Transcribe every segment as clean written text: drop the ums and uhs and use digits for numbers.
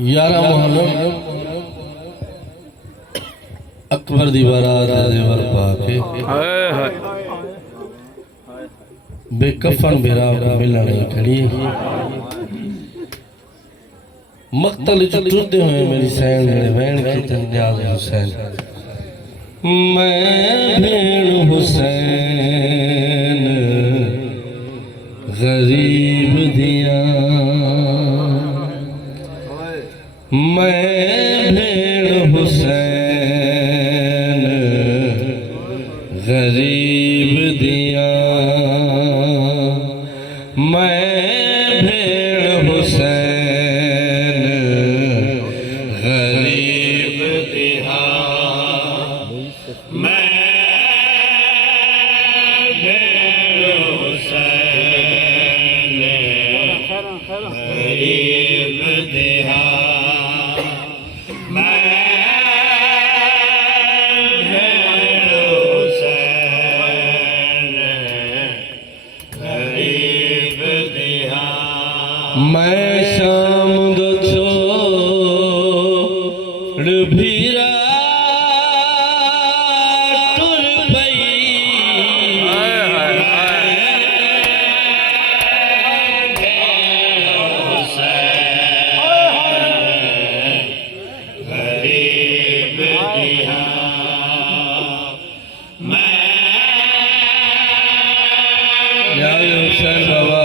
11 मुहर्रम अकबर दी बारात जेवर पाके बेकफन बेरा मिलने खड़ी मक्तल टूटते हुए मेरी सैन मेरे वैन की तंजाज हुसैन मैं भेड़ हुसैन गरीब दिया मैं भेड़ हुसैन गरीब दिया मैं भेड़ हुसैन गरीब दिया मैं भेड़ हुसैन गरीब दिया मैं शाम दो छोड़ भीरा टुर पई गरीब दिया हुसैन बाबा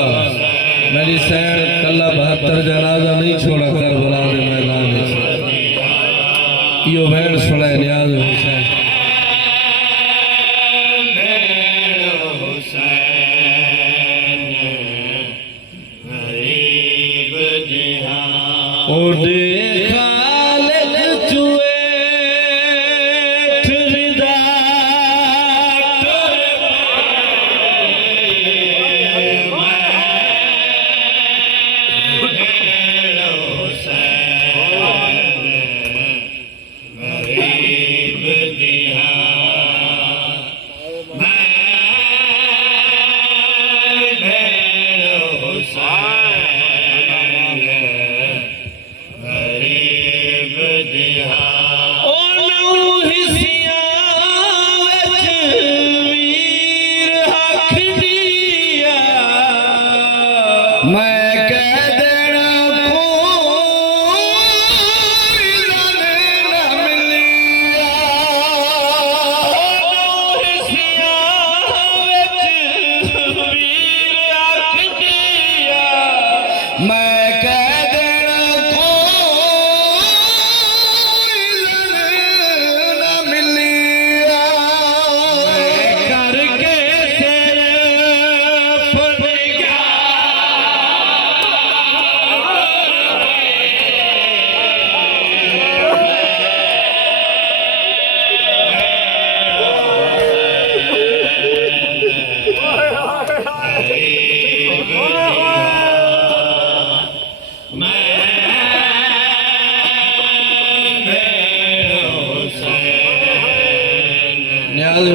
मेरी सैन कल्ला 72 जनाजा नहीं छोड़ा करबला दे मैदान में यो वैन सुना नियाज हुसैन गरीब दिया ओ देखा लग चुए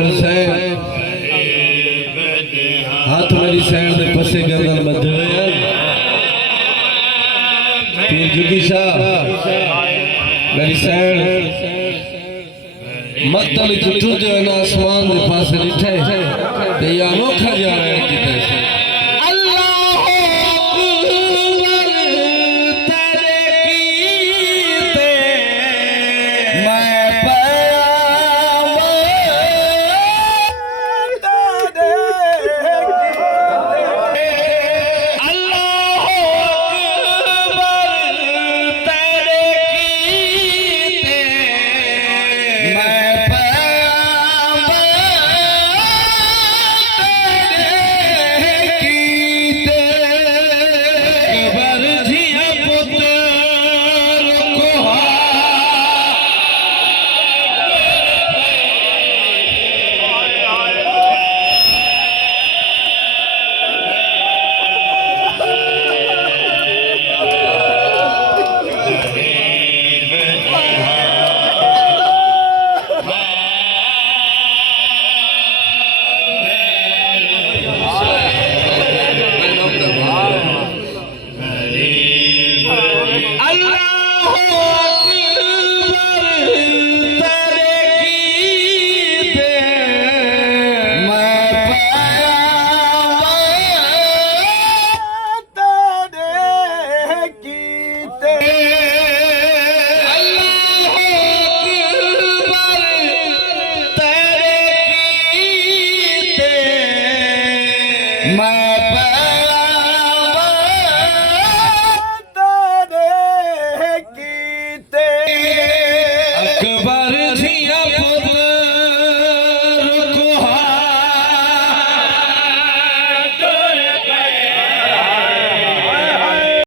हुसैन हाथ मेरी सैन दे पसे गर्दन बधे हुए पीर जुगी शाह मेरी सैन मक्तल टूटे हुए ना आसमान दे पासे डिठे ते या अनोखा जा रहे हैं मैं